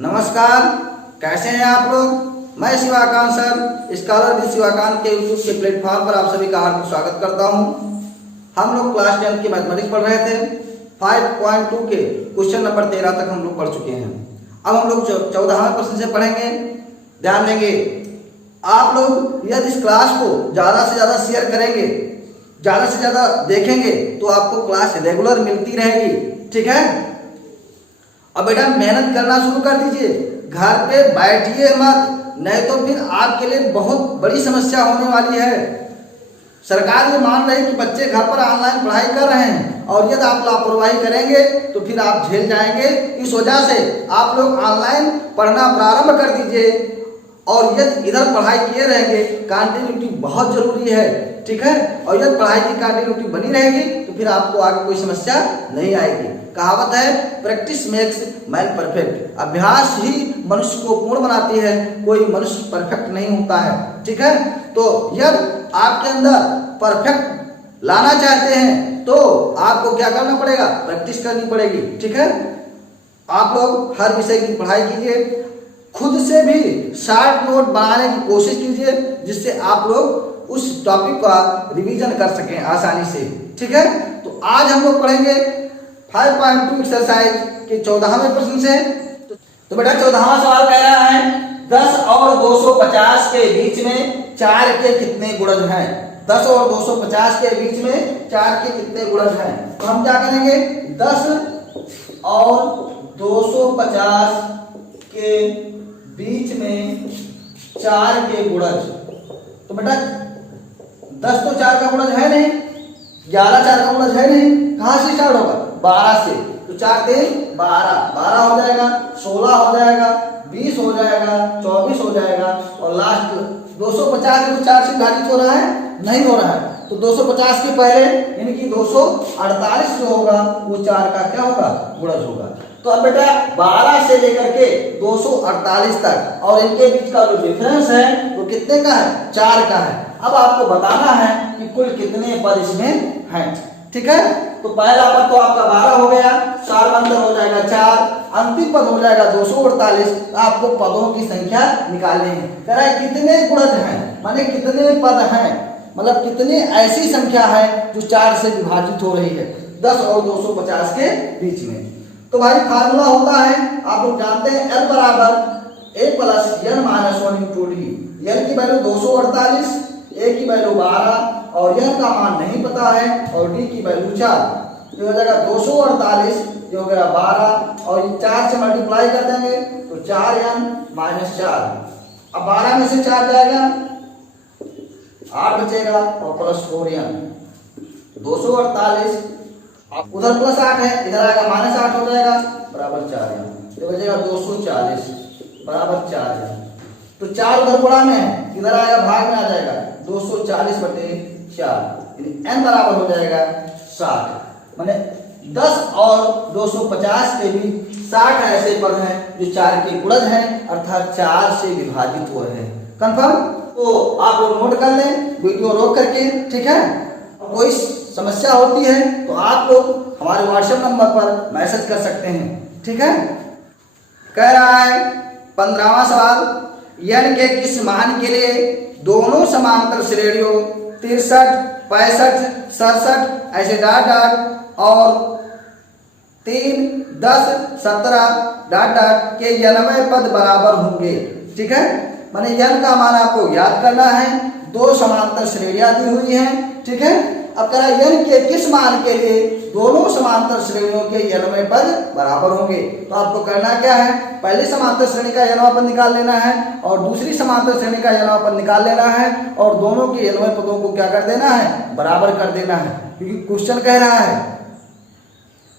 नमस्कार, कैसे हैं आप लोग। मैं Shivakant sir scholar with Shivakant के यूट्यूब के प्लेटफॉर्म पर आप सभी का हार्दिक स्वागत करता हूं। हम लोग क्लास 10 की मैथमेटिक्स पढ़ रहे थे। 5.2 के क्वेश्चन नंबर 13 तक हम लोग पढ़ चुके हैं। अब हम लोग 14वें प्रश्न से पढ़ेंगे। ध्यान देंगे, आप लोग यदि इस क्लास को ज़्यादा से ज़्यादा शेयर करेंगे, ज़्यादा से ज़्यादा देखेंगे तो आपको क्लास रेगुलर मिलती रहेगी। ठीक है। अब बेटा मेहनत करना शुरू कर दीजिए, घर पे बैठिए मत, नहीं तो फिर आपके लिए बहुत बड़ी समस्या होने वाली है। सरकार ये मान रही है कि बच्चे घर पर ऑनलाइन पढ़ाई कर रहे हैं और यदि आप लापरवाही करेंगे तो फिर आप झेल जाएंगे। इस वजह से आप लोग ऑनलाइन पढ़ना प्रारंभ कर दीजिए और यदि इधर पढ़ाई किए रहेंगे, कंटिन्यूटी बहुत जरूरी है। ठीक है। और यदि पढ़ाई की कंटिन्यूटी बनी रहेगी तो फिर आपको आगे कोई समस्या नहीं आएगी। कहावत है, प्रैक्टिस मेक्स मैन परफेक्ट। अभ्यास ही मनुष्य को पूर्ण बनाती है, कोई मनुष्य परफेक्ट नहीं होता है। ठीक है। तो यदि आपके अंदर परफेक्ट लाना चाहते हैं तो आपको क्या करना पड़ेगा, प्रैक्टिस करनी पड़ेगी। ठीक है। आप लोग हर विषय की पढ़ाई कीजिए, खुद से भी शॉर्ट नोट बनाने की कोशिश कीजिए जिससे आप लोग उस टॉपिक का रिवीजन कर सकें आसानी से। ठीक है। तो आज हम लोग पढ़ेंगे 5.2 एक्सरसाइज के 14वें प्रश्न से। तो बेटा 14वां सवाल कह रहा है 10 और 250 के बीच में 4 के कितने गुणज हैं। 10 और 250 के बीच में 4 के कितने गुणज हैं। तो हम क्या करेंगे, 10 और 250 के बीच में 4 के गुणज। तो बेटा 10 तो 4 का गुणज है नहीं, 11 4 का गुणज है नहीं, कहां से स्टार्ट होगा, 12 से। तो 4 3 12, 12 हो जाएगा, 16 हो जाएगा, 20 हो जाएगा, 24 हो जाएगा और लास्ट 250 को 4 से विभाजित हो रहा है, नहीं हो रहा है। तो 250 के पहले यानी कि 248 जो होगा वो 4 का क्या होगा, गुणज होगा। तो अब बेटा 12 से लेकर के 248 तक और इनके बीच का जो डिफरेंस है वो कितने का है, 4 का है। अब आपको बताना है कि कुल कितने पद इसमें हैं। ठीक है। तो पहला पद तो आपका 12 हो गया, 4 अंदर हो जाएगा 4, अंतिम पद हो जाएगा 248। आपको पदों की संख्या निकालनी है। कह रहा है कितने गुणज हैं, माने कितने पद हैं, मतलब कितनी ऐसी संख्या है जो 4 से विभाजित हो रही है 10 और 250 के बीच में। तो भाई फार्मूला होता है, आप लोग जानते हैं, L बराबर A plus N minus 1 into D. L की वैल्यू 248, A की वैल्यू 12 और N का मान नहीं पता है और D की वैल्यू 4। तो हो जाएगा 248, ये हो गया 12 और 4 से मल्टीप्लाई कर देंगे तो 4N माइनस 4। अब 12 में से 4 जाएगा, 8 बचेगा और प्लस 4N। 248 उधर प्लस 8 है, इधर आएगा माइनस 8 हो जाएगा बराबर 4N। तो बचेगा 240 बराबर 4N। तो 4 उधर गुणा में है, इधर आएगा भाग में आ जाएगा 240 बटे 4, यानी n बराबर हो जाएगा 60। माने 10 और 250 के भी 60 ऐसे पद हैं जो 4 के गुणज हैं, अर्थात 4 से विभाजित हो रहे हैं। कंफर्म। तो आप लोग नोट कर लें वीडियो रोक करके। ठीक है। कोई समस्या होती है तो आप लोग हमारे व्हाट्सएप नंबर पर मैसेज कर सकते हैं। ठीक है। कह रहा है 15वां सवाल, n के किस मान के लिए दोनों समांतर श्रेणियों 63, 65, 67 ऐसे डाट डाट और 3, 10, 17 डाट डाट के 90 पद बराबर होंगे। ठीक है। माने n का मान आपको याद करना है, दो समांतर श्रेणियां दी हुई हैं। ठीक है। अब कह रहा है n के किस मान के लिए दोनों समांतर श्रेणियों के 90 पद बराबर होंगे। तो आपको करना क्या है, पहली समांतर श्रेणी का 90 पद निकाल लेना है और दूसरी समांतर श्रेणी का 90 पद निकाल लेना है और दोनों के 90 पदों को क्या कर देना है, बराबर कर देना है, क्योंकि क्वेश्चन कह रहा है।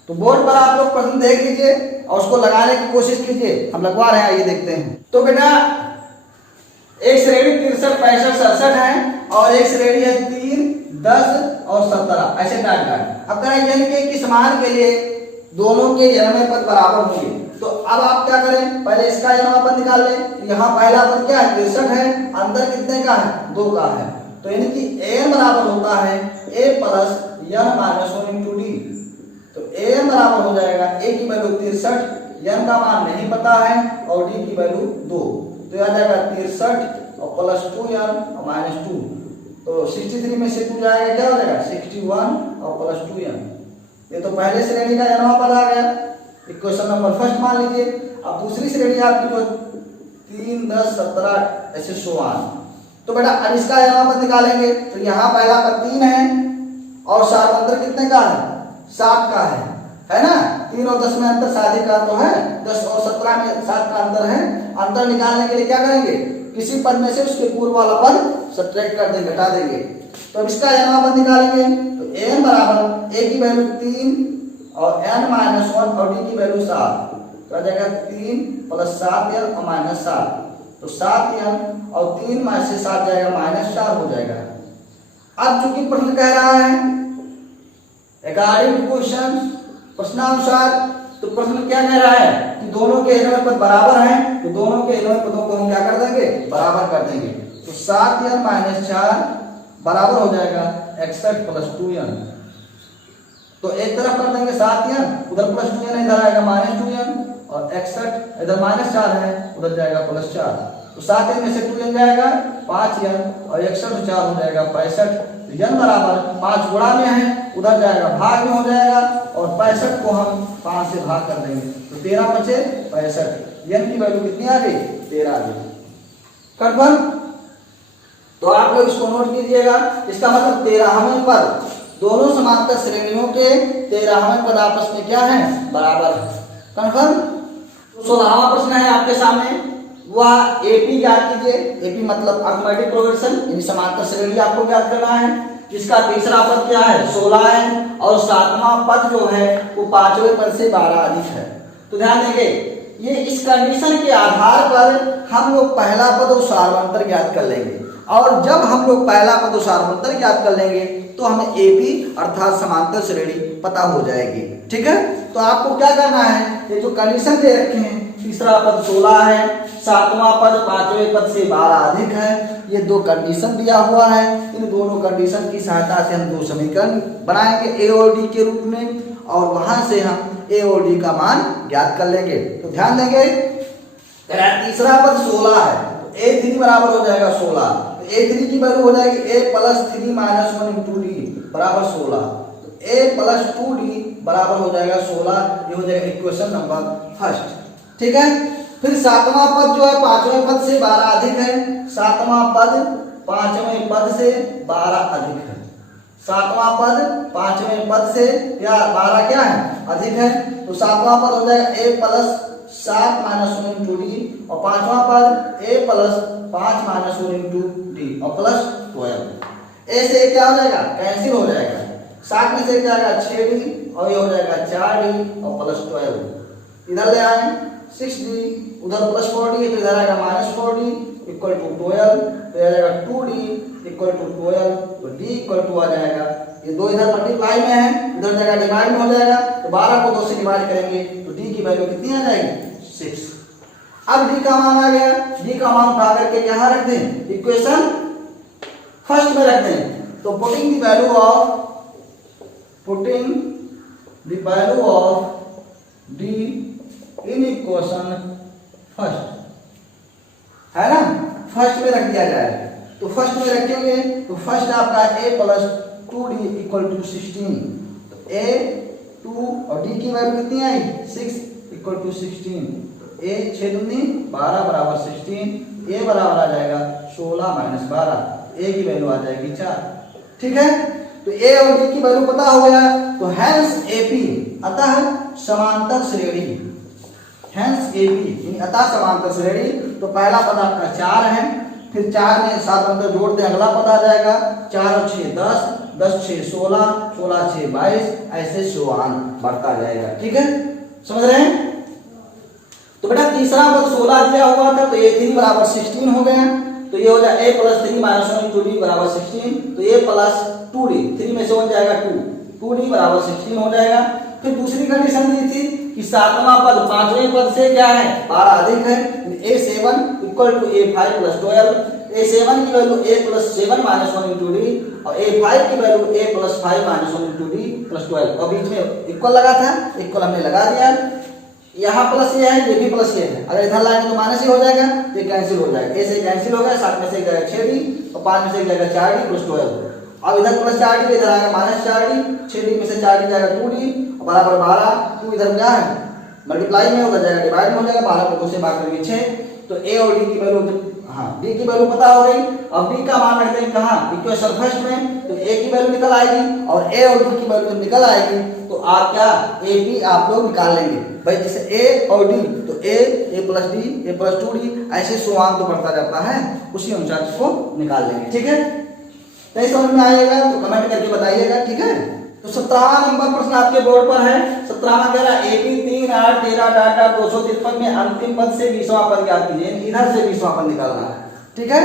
तो बोर्ड पर आप लोग प्रश्न देख लीजिए और उसको लगाने की कोशिश कीजिए। हम लगवा रहे हैं, आइए देखते हैं। तो बेटा एक श्रेणी 63, 65, 67 है और एक श्रेणी है 3, 10 और 17 ऐसे डाट डाट। अब कह रहा है n के किस मान के लिए दोनों के 90 पद बराबर होंगे। तो अब आप क्या करें, पहले इसका 90 पद निकाल लें। यहाँ पहला पद क्या है, 63 है, अंदर कितने का है, 2 का है। तो यानी कि n बराबर होता है A plus N minus 1 into D. तो an बराबर हो जाएगा, a की वैल्यू 63 n का मान नहीं पता है और d की वैल्यू 2, तो आ जाएगा 63 और प्लस 2n और माइनस 2, तो 63 में से 2 जाएगा क्या हो जाएगा 61 और प्लस 2n। ये तो पहले श्रेणी का nवां पद आ गया, इक्वेशन नंबर फर्स्ट मान लीजिए। अब दूसरी श्रेणी आपकी जो 3, 10, 17 ऐसे सो ऑन, तो बेटा अब इसका nवां पद निकालेंगे। तो यहाँ पहला पद 3 है और 7 अंतर कितने का है 7 का है ना। 3 और 10 में अंतर 7 का तो है, 10 और 17 में 7 का अंतर है। अंतर निकालने के लिए क्या करेंगे, किसी पद में से उसके पूर्व वाला पद सब्ट्रैक्ट कर देंगे, घटा देंगे। तो अब इसका nवां पद निकालेंगे, तो n बराबर a की वैल्यू 3 और n माइनस 1 और d की वैल्यू 7, तो आ जाएगा 3 प्लस 7n और माइनस 7, तो 7n और 3 में से 7 जाएगा माइनस 4 हो जाएगा। अब चूंकि प्रश्न कह रहा है अकॉर्डिंग टू क्वेश्चन, प्रश्नानुसार, तो प्रश्न क्या कह रहा है कि दोनों के एनवां पद बराबर हैं, तो दोनों के एनवां पदों को हम क्या कर देंगे बराबर कर देंगे। तो 7n माइनस 4 बराबर हो जाएगा 61 प्लस 2n, तो एक तरफ कर देंगे 7n, उधर प्लस 2n इधर आएगा माइनस 2n और 61 इधर माइनस 4 है उधर जाएगा प्लस 4, तो 7n में से 2n जाएगा 5n और 61 4 हो जाएगा 65। तो n बराबर 5 गुणा में है, उधर जाएगा भाग में हो जाएगा और 65 को हम 5 से भाग कर देंगे, तो 13 बचे 65। n की वैल्यू कितनी आ गई 13 आ गई। कंफर्म? तो आप लोग इसको नोट कीजिएगा, इसका मतलब 13वें पद दोनों समांतर श्रेणियों के 13वें पद आपस में क्या है बराबर है। कंफर्म? 16वां प्रश्न है आपके सामने, वह एपी ज्ञात कीजिए। एपी मतलब अर्थमेटिक प्रोग्रेशन, यानी समांतर श्रेणी आपको ज्ञात करना है। इसका तीसरा पद क्या है 16 है और 7वां पद जो है वो 5वें पद से 12 अधिक है। तो ध्यान देंगे, ये इस कंडीशन के आधार पर हम लोग पहला पद और सार्वंतर ज्ञात कर लेंगे, और जब हम लोग पहला पद और सार्वंतर ज्ञात कर लेंगे तो हमें एपी अर्थात समांतर श्रेणी पता हो जाएगी। ठीक है, तो आपको क्या करना है, ये जो कंडीशन दे रखे हैं, तीसरा पद 16 है, 7वां पद 5वें पद से 12 अधिक है, ये दो कंडीशन दिया हुआ है। इन दोनों कंडीशन की सहायता से हम दो समीकरण बनाएंगे ए और डी के रूप में, और वहां से हम ए और डी का मान ज्ञात कर लेंगे। तो ध्यान देंगे, तीसरा पद 16 है, तो a3 बराबर हो जाएगा 16, तो a3 की वैल्यू हो जाएगी a plus 3 minus 1 into D बराबर 16, तो a प्लस 2d बराबर हो जाएगा 16। ये हो जाएगा इक्वेशन नंबर फर्स्ट। ठीक है, फिर 7वां पद जो है 5वें पद से 12 अधिक है, 7वां पद 5वें पद से 12 अधिक है, 7वां पद 5वें पद से क्या 12 क्या है अधिक है, तो 7वां पद हो जाएगा a plus 7 minus 1 into d, और 5वां पद a plus 5 minus 1 into d और प्लस 12। a से क्या हो जाएगा कैंसिल हो जाएगा, 7 में से क्या आएगा 6d और ये हो जाएगा 4d और प्लस 12। इधर ले आए 6d, उधर प्लस 4d, तो इधर आएगा माइनस 4d इक्वल टू 12, तो आ जाएगा 2d इक्वल टू 12, तो d इक्वल टू आ जाएगा, ये दो इधर मल्टीप्लाई में है, इधर जगह डिवाइड में हो जाएगा, तो 12 को 2 से डिवाइड करेंगे तो d की वैल्यू कितनी आ जाएगी 6। अब d का मान आ गया, d का मान उठा करके यहाँ रख दें, इक्वेशन फर्स्ट में रख दें। तो putting the value of d in equation first है ना, फर्स्ट में रख दिया जाए। तो फर्स्ट में रखेंगे तो फर्स्ट आपका a plus 2d equal to 16, तो a 2 और d की वैल्यू कितनी आई 6 इक्वल टू 16, तो a 6 दूनी 12 बराबर 16, a बराबर आ जाएगा 16 माइनस 12, a की वैल्यू आ जाएगी 4। ठीक है, तो a और d की वैल्यू पता हो गया, तो हैंस AP अतः समांतर श्रेणी, हैंस AP अतः समांतर श्रेणी। तो पहला पद आपका 4 है, फिर 4 में 7 अंतर जोड़ दें, अगला पद आ जाएगा 4 और 6 10, 10 6 16, 16 6 22, ऐसे शुआन बढ़ता जाएगा। ठीक है, समझ रहे हैं? तो बेटा तीसरा पद 16 दिया हुआ था, तो a3 बराबर 16 हो गया, तो ये हो जाएगा a plus 3 minus 1 into D बराबर 16, तो a प्लस 2d, 3 में से 1 जाएगा 2, 2d बराबर 16 हो जाएगा। फिर दूसरी कंडीशन दी थी कि 7वां पद 5वें पद से क्या है 12 अधिक है, a7 equal to a5 plus 12, a7 की value a plus 7 minus 1 into d और a5 की value a plus 5 minus 1 into D plus 12, और बीच में इक्वल लगा था, इक्वल हमने लगा दिया। यहाँ प्लस ये है, ये भी प्लस ये है, अगर इधर लाएंगे तो माइनस ही हो जाएगा, ये कैंसिल हो जाएगा, ए से कैंसिल हो गया, 7 में से एक जाएगा 6d और 5 में से एक जाएगा 4d प्लस 12। अब इधर प्लस 4d, इधर आएगा माइनस 4d, 6d में से 4d जाएगा 2d बराबर 12। 2 इधर क्या है मल्टीप्लाई में, उधर जाएगा डिवाइड में हो जाएगा, 12 को 2 से भाग करेंगे 6। तो ए और डी की वैल्यू, हाँ डी की वैल्यू पता हो गई। अब डी का मान रखते हैं कहाँ, इक्वेशन फर्स्ट में, तो ए की वैल्यू निकल आएगी और ए और डी की वैल्यू निकल आएगी तो आप क्या ए बी आप लोग निकाल लेंगे भाई। जैसे ए और डी तो ए प्लस डी, ए प्लस 2d, ऐसे सुआन तो बढ़ता जाता है, उसी अनुसार इसको निकाल लेंगे। ठीक है, नहीं समझ में आएगा तो कमेंट करके बताइएगा। ठीक है, तो 17वां नंबर प्रश्न आपके बोर्ड पर है। 17वां कह रहा है ए बी 3 8 13 डाटा 253 में अंतिम पद से 20वां पद ज्ञात कीजिए, इधर से 20वां पद निकालना है। ठीक है,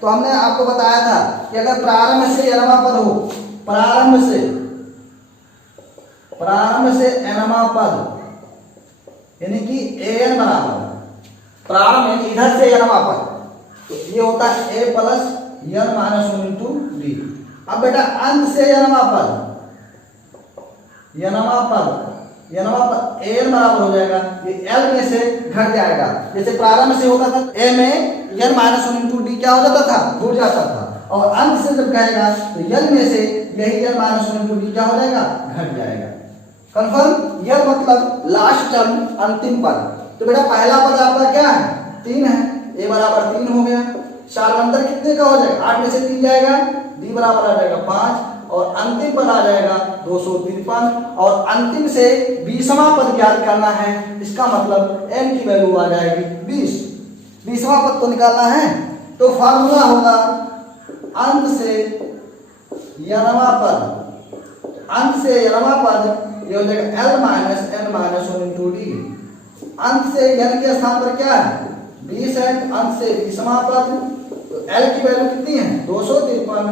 तो हमने आपको बताया था कि अगर प्रारंभ से nवां पद हो, प्रारंभ से nवां पद यानी कि an बराबर प्रारंभ इधर से nवां पद, तो ये होता है a plus n minus 1 into D. अब बेटा अंत से nवां पद n बराबर हो जाएगा, ये l में से घट जाएगा। जैसे प्रारंभ से होता था a में n माइनस 1 इंटू डी क्या हो जाता था, घुट जाता था, और अंत से जब कहेगा तो l में से यही n माइनस 1 इंटू डी क्या हो जाएगा, घट जाएगा। कंफर्म, यह मतलब लास्ट टर्म अंतिम पद। तो बेटा पहला पद आपका क्या है, 3 है, a बराबर 3 हो गया। सारवंतर कितने का हो जाएगा, 8 में से 3 जाएगा, d बराबर आ जाएगा 5 और अंतिम पद आ जाएगा 253 और अंतिम से 20वां पद ज्ञात करना है। इसका मतलब n की वैल्यू आ जाएगी 20। 20वां पद तो निकालना है, तो फार्मूला होगा अंत से nवां पद ये हो जाएगा l minus n minus 1 into D. अंत से n के स्थान पर क्या है 20 है, अंत से 20वां पद, तो l की वैल्यू कितनी है 253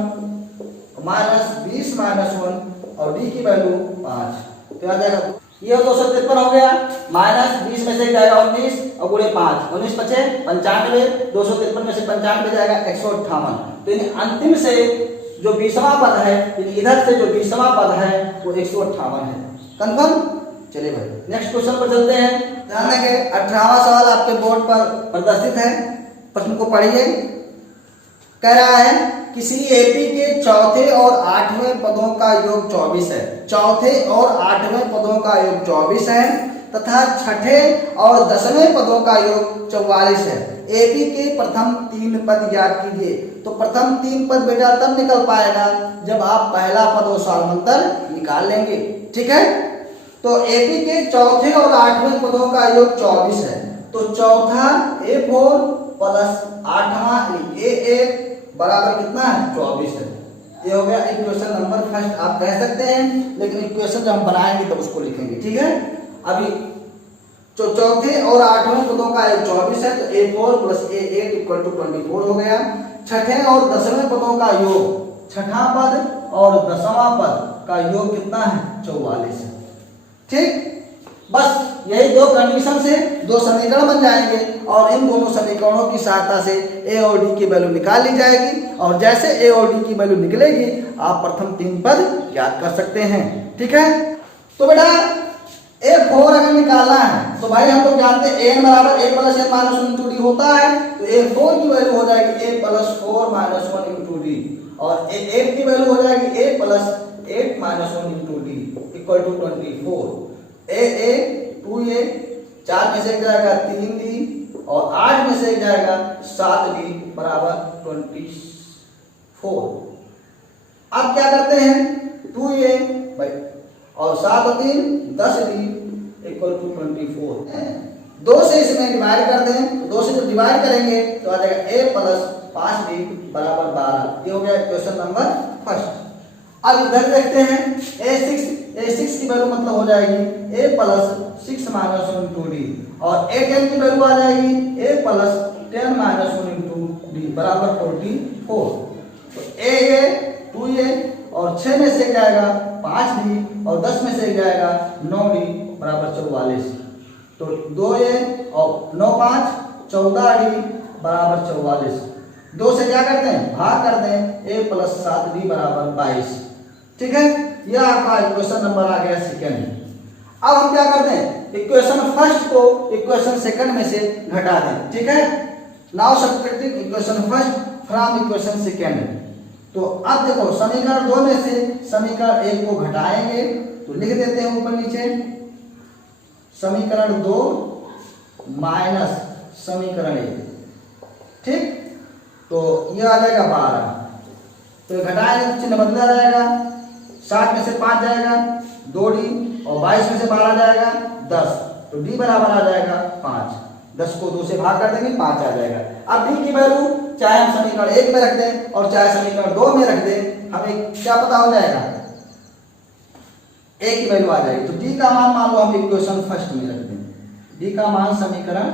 माइनस 20 माइनस 1 और d की वैल्यू 5, तो आ जाएगा ये 253 हो गया, माइनस 20 में से जाएगा 19 और गुणे 5, 19 पचे 95, 253 में से 95 जाएगा 158। तो यानी अंतिम से जो 20वां पद है, यानी इधर से जो 20वां पद है वो 158 है। कंफर्म, चलिए भाई नेक्स्ट क्वेश्चन पर चलते हैं। ध्यान रखें 18वां सवाल आपके बोर्ड पर प्रदर्शित है, प्रश्न को पढ़िए। कह रहा है किसी एपी के चौथे और 8वें पदों का योग 24 है, चौथे और 8वें पदों का योग 24 है तथा छठे और 10वें पदों का योग 44 है। एपी के प्रथम 3 पद ज्ञात कीजिए। तो प्रथम 3 पद बेटा तब निकल पाएगा जब आप पहला पद और सारवंतर निकाल लेंगे। ठीक है, तो एपी के चौथे और 8वें पदों का योग 24 है, तो चौथा A4 प्लस 8वां A1 बराबर कितना है 24 है। ये हो गया इक्वेशन नंबर फर्स्ट, आप कह सकते हैं, लेकिन इक्वेशन जब हम बनाएंगे तब उसको लिखेंगे। ठीक है, अभी जो चौथे और 8वें पदों का योग 24 है, तो A4 plus A8 equal to 24 हो गया। छठे और 10वें पदों का योग, छठा पद और 10वां पद का योग कितना है 44 है। ठीक, बस यही दो कंडीशन से दो समीकरण बन जाएंगे और इन दोनों समीकरणों की सहायता से ए और डी की वैल्यू निकाल ली जाएगी और जैसे ए और डी की वैल्यू निकलेगी आप प्रथम 3 पद याद कर सकते हैं। ठीक है, तो बेटा A4 अगर निकालना है तो भाई हम लोग जानते हैं an बराबर a plus n minus 1 into d होता है, तो A4 की वैल्यू हो जाएगी a plus 4 minus 1 into d और A8 की वैल्यू हो जाएगी a plus 8 minus 1 into d equal to 24। a 2a 4 में से जाएगा 3d और 8 में से जाएगा 7d बराबर 24। अब क्या करते हैं 2a भाई और 7 और 3 10d इक्वल टू 24। 2 से इसमें डिवाइड करते हैं, तो 2 से जब डिवाइड करेंगे तो आ जाएगा a प्लस 5d बराबर 12। ये हो गया क्वेश्चन नंबर फर्स्ट। अब इधर देखते हैं a6 की वैल्यू मतलब हो जाएगी a plus 6 minus 1 into d और a10 की वैल्यू आ जाएगी a plus 10 minus 1 into D बराबर 44। तो a 2a और 6 में से जाएगा 5d और 10 में से जाएगा 9d बराबर 44। तो 2a और 9 5 14d बराबर 44। 2 से क्या करते हैं भाग करते हैं a प्लस 7d बराबर 22। ठीक है, यह आपका क्वेश्चन नंबर आ गया सेकेंड। अब हम क्या करते हैं इक्वेशन फर्स्ट को इक्वेशन सेकंड में से घटा दें, ठीक है। Now subtracting equation first from equation second. तो अब देखो समीकरण 2 में से समीकरण 1 को घटाएंगे, तो लिख देते हैं ऊपर नीचे समीकरण 2 माइनस समीकरण 1, ठीक। तो ये आ जाएगा 12, तो घटाएंगे तो चिन्ह बदला रहेगा, 7 में से 5 जाएगा 2d और 22 में से 12 जाएगा 10, तो d बराबर आ जाएगा 5। 10 को 2 से भाग कर देंगे 5 आ जाएगा। अब d की वैल्यू चाहे हम समीकरण 1 में रख दें और चाहे समीकरण 2 में रख दें, हमें क्या पता हो जाएगा, a की वैल्यू आ जाएगी। तो d का मान लो हम इक्वेशन फर्स्ट में रख दें, d का मान समीकरण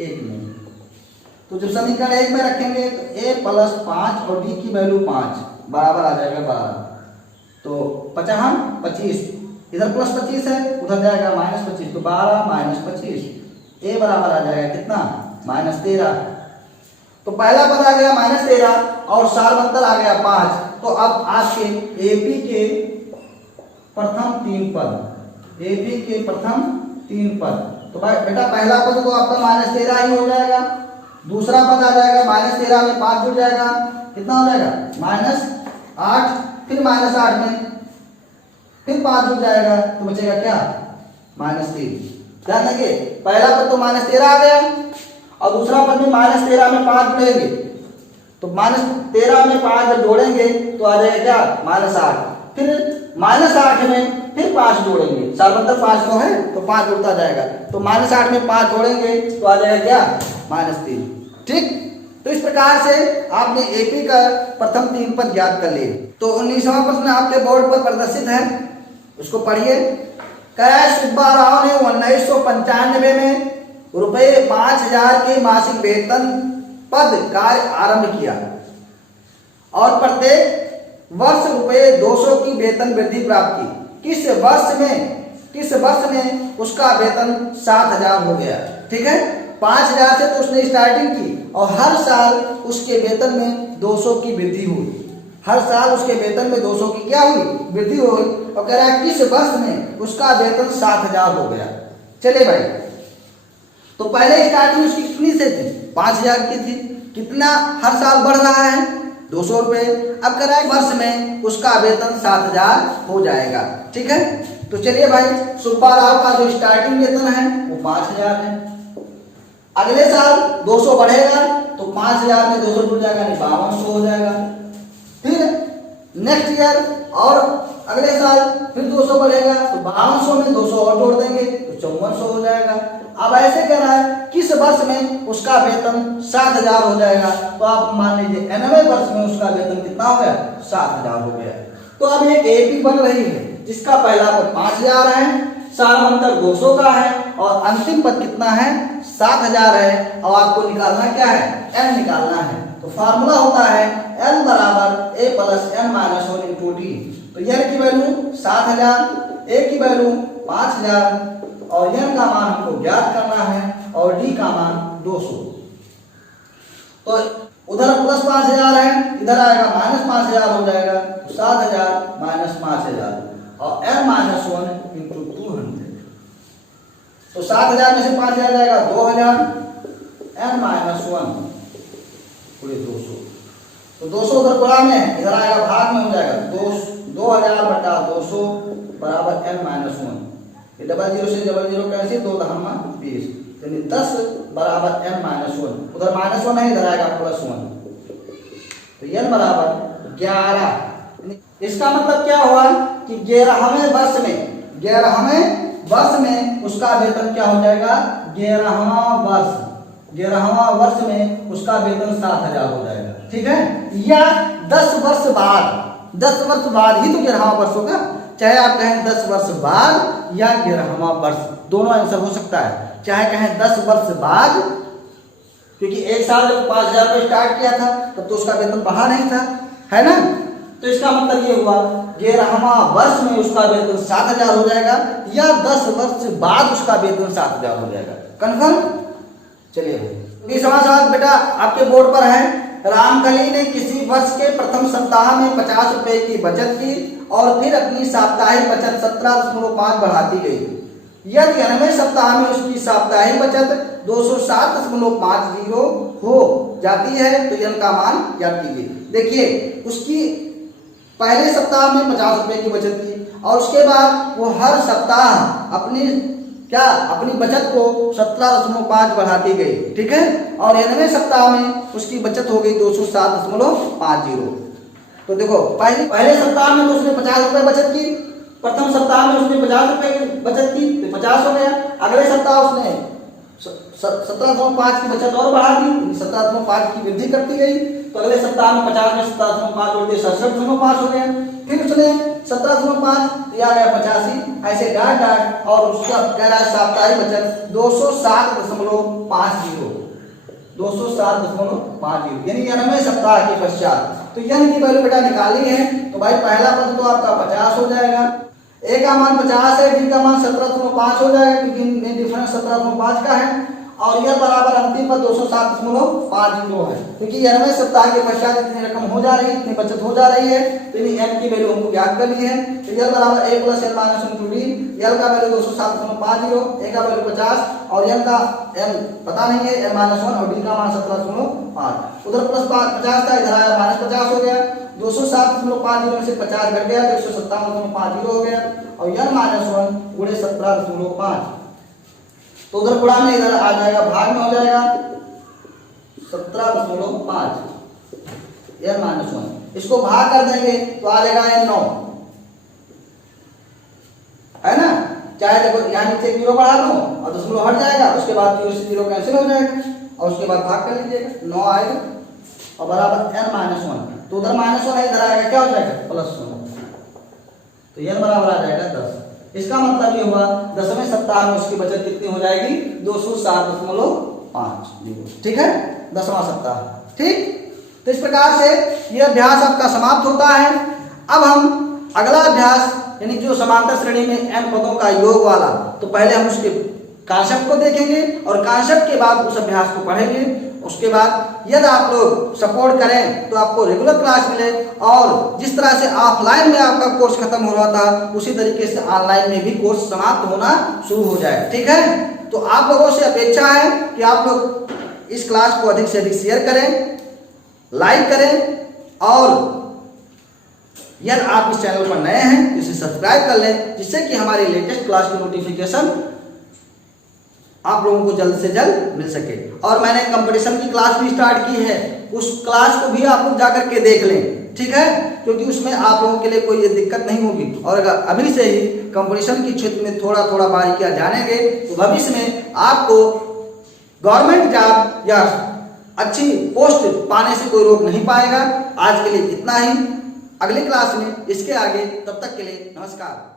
1 में, तो जब समीकरण 1 में रखेंगे तो a प्लस 5 और d की वैल्यू 5 बराबर आ जाएगा 12। तो 55 25, इधर प्लस 25 है उधर जाएगा माइनस 25, तो 12 माइनस 25, a बराबर आ जाएगा कितना, माइनस 13। तो पहला पद आ गया माइनस 13 और सारवंतर आ गया 5। तो अब आपके AP के प्रथम 3 पद, AP के प्रथम 3 पद, तो भाई बेटा पहला पद तो आपका माइनस 13 ही हो जाएगा, दूसरा पद आ जाएगा माइनस 13 में 5 जुड़ जाएगा, कितना हो जाएगा माइनस 8, फिर माइनस 8 में फिर 5 जुड़ जाएगा, तो बचेगा क्या माइनस 3। ध्यान देंगे पहला पद तो माइनस 13 आ गया और दूसरा पद में माइनस 13 में 5 जुड़ेंगे, तो माइनस 13 में 5 जब जोड़ेंगे तो आ जाएगा क्या माइनस 8, फिर माइनस 8 में फिर 5 जोड़ेंगे, सारवंतर 5 को है तो 5 जुड़ता जाएगा, तो माइनस 8 में 5 जोड़ेंगे तो आ जाएगा क्या माइनस 3, ठीक। तो इस प्रकार से आपने एपी का प्रथम 3 पद ज्ञात कर लिए। तो 19वां प्रश्न आपके बोर्ड पर प्रदर्शित है, उसको पढ़िए। सुब्बा राव ने 1995 में रुपये 5000 के मासिक वेतन पद कार्य आरंभ किया और प्रत्येक वर्ष रुपये 200 की वेतन वृद्धि प्राप्त की। किस वर्ष में उसका वेतन 7000 हो गया, ठीक है। 5000 से तो उसने स्टार्टिंग की और हर साल उसके वेतन में 200 की वृद्धि हुई, हर साल उसके वेतन में 200 की क्या हुई वृद्धि हो गई, और कह रहा है किस वर्ष में उसका वेतन 7000 हो गया। चले भाई, तो पहले स्टार्टिंग उसकी कितनी से थी 5000 की थी, कितना हर साल बढ़ रहा है 200 रुपए, अब कह रहा है वर्ष में उसका वेतन 7000 हो जाएगा, ठीक है। तो चलिए भाई, सुब्बा राव का जो स्टार्टिंग वेतन है वो 5000 है, अगले साल 200 बढ़ेगा तो 5000 में 200 जुड़ जाएगा, 5200 हो जाएगा, फिर नेक्स्ट ईयर और अगले साल फिर 200 बढ़ेगा तो 5200 में 200 और जोड़ देंगे तो 5400 हो जाएगा। अब ऐसे कह रहा है किस वर्ष में उसका वेतन 7000 हो जाएगा, तो आप मान लीजिए 90 वर्ष में उसका वेतन कितना हो गया 7000 हो गया। तो अब ये एपी बन रही है जिसका पहला पद 5000 है, सारवंतर 200 का है और अंतिम पद कितना है 7000 है, और आपको निकालना क्या है n निकालना है। तो फार्मूला होता है n बराबर a plus n minus 1 into D. तो n की वैल्यू 7000, a की वैल्यू 5000 और n का मान हमको ज्ञात करना है और d का मान 200। तो उधर प्लस 5000 है, इधर आएगा माइनस 5000 हो जाएगा, तो 7000 माइनस 5000 और n माइनस 1 इंटू 200। तो 7000 में से 5000 जाएगा 2000, n माइनस 1 पूरे 200, तो 200 उधर गुणा में इधर आएगा भाग में हो जाएगा 2000 बटा 200 बराबर n माइनस 1। ये डबल जीरो से डबल जीरो कैंसिल, 2 दहमा 20, यानी 10 बराबर n माइनस 1, उधर माइनस 1 है इधर आएगा प्लस 1, तो n बराबर 11। इसका मतलब क्या हुआ कि 11वें वर्ष में उसका वेतन क्या हो जाएगा 11वां वर्ष में उसका वेतन 7000 हो जाएगा, ठीक है। या 10 वर्ष बाद ही तो 11वां वर्ष होगा, चाहे आप कहें 10 वर्ष बाद या 11वां वर्ष, दोनों आंसर हो सकता है। चाहे कहें 10 वर्ष बाद, क्योंकि एक साल जब 5000 पे स्टार्ट किया था तब तो उसका वेतन बढ़ा नहीं था, है ना। तो इसका मतलब ये हुआ 11वां वर्ष में उसका वेतन 7000 हो जाएगा या 10 वर्ष बाद उसका वेतन 7000 हो जाएगा। कन्फर्म। चलिए 20वां सवाल बेटा आपके बोर्ड पर है। रामकली ने किसी वर्ष के प्रथम सप्ताह में 50 रुपए की बचत की और फिर अपनी साप्ताहिक बचत 17.5 बढ़ाती गई। यदि 90वें सप्ताह में उसकी साप्ताहिक बचत 207.50 हो जाती है तो n का मान ज्ञात कीजिए। देखिए उसकी पहले सप्ताह में 50 रुपए की बचत की और उसके बाद वो हर सप्ताह अपनी बचत को 17.5 बढ़ाती गई, ठीक है। और 90वें सप्ताह में उसकी बचत हो गई 207.50। तो देखो पहले सप्ताह में तो उसने 50 रुपए बचत की, प्रथम सप्ताह में उसने 50 रुपए की बचत की तो 50 हो गया। अगले सप्ताह उसने 17.5 की बचत और बढ़ा दी, 17.5 की वृद्धि करती गई। तो अगले सप्ताह में 50 में 17.5 जोड़ दिए 67.5 हो गया। फिर उसने 17.5 दिया गया 85, ऐसे डाट और उसका कह रहा है साप्ताहिक बचत 207.50 207.50 यानी 90वें सप्ताह के पश्चात। तो n की वैल्यू बेटा निकाली है तो भाई पहला पद तो आपका 50 हो जाएगा, a का मान 50 है, b का मान 17.5 हो जाएगा क्योंकि इनमें डिफरेंस 17.5 का है और यह बराबर अंतिम पद 207.50 है क्योंकि 90वें सप्ताह के पश्चात इतनी रकम हो जा रही है, इतनी बचत हो जा रही है। तो n की वैल्यू हमको ज्ञात कर ली है। तो यह बराबर a + n - 1 × d, l का वैल्यू 207.50, a का वैल्यू 50 और n पता नहीं है, n - 1 और d का मान 17.5। उधर प्लस 50 था, इधर आया -50 हो गया। 207.50 में से 50 घट गया तो 157.50 हो गया और n - 1 × 17.5। तो उधर गुणा में इधर आ जाएगा, भाग में हो जाएगा 17.5 n - 1। इसको भाग कर देंगे तो आ जाएगा n9, है ना। चाहे देखो यहाँ नीचे 0 बढ़ा दो और दशमलव हट जाएगा, उसके बाद 0 से 0 कैंसिल हो जाएगा और उसके बाद भाग कर लीजिएगा, 9 आएगा और बराबर n - 1। तो उधर -1 है, इधर आएगा क्या हो जाएगा +1, तो n बराबर आ जाएगा 10। इसका मतलब ये हुआ 10वें सप्ताह में उसकी बचत कितनी हो जाएगी 207.5, ठीक है, 10वां सप्ताह, ठीक। तो इस प्रकार से यह अभ्यास आपका समाप्त होता है। अब हम अगला अभ्यास यानी जो समांतर श्रेणी में n पदों का योग वाला, तो पहले हम उसके कॉन्सेप्ट को देखेंगे और कॉन्सेप्ट के बाद उस अभ्यास को पढ़ेंगे। उसके बाद यदि आप लोग सपोर्ट करें तो आपको रेगुलर क्लास मिले और जिस तरह से ऑफलाइन में आपका कोर्स खत्म हो रहा था उसी तरीके से ऑनलाइन में भी कोर्स समाप्त होना शुरू हो जाए, ठीक है। तो आप लोगों से अपेक्षा है कि आप लोग इस क्लास को अधिक से अधिक शेयर करें, लाइक करें और यदि आप इस चैनल पर नए हैं तो इसे सब्सक्राइब कर लें जिससे कि हमारी लेटेस्ट क्लास की नोटिफिकेशन आप लोगों को जल्द से जल्द मिल सके। और मैंने कंपटीशन की क्लास भी स्टार्ट की है, उस क्लास को भी आप लोग जाकर के देख लें, ठीक है, क्योंकि उसमें आप लोगों के लिए कोई ये दिक्कत नहीं होगी। और अगर अभी से ही कंपटीशन की क्षेत्र में थोड़ा थोड़ा बारीकियां जानेंगे तो भविष्य में आपको गवर्नमेंट जॉब या अच्छी पोस्ट पाने से कोई रोक नहीं पाएगा। आज के लिए इतना ही, अगली क्लास में इसके आगे, तब तक के लिए नमस्कार।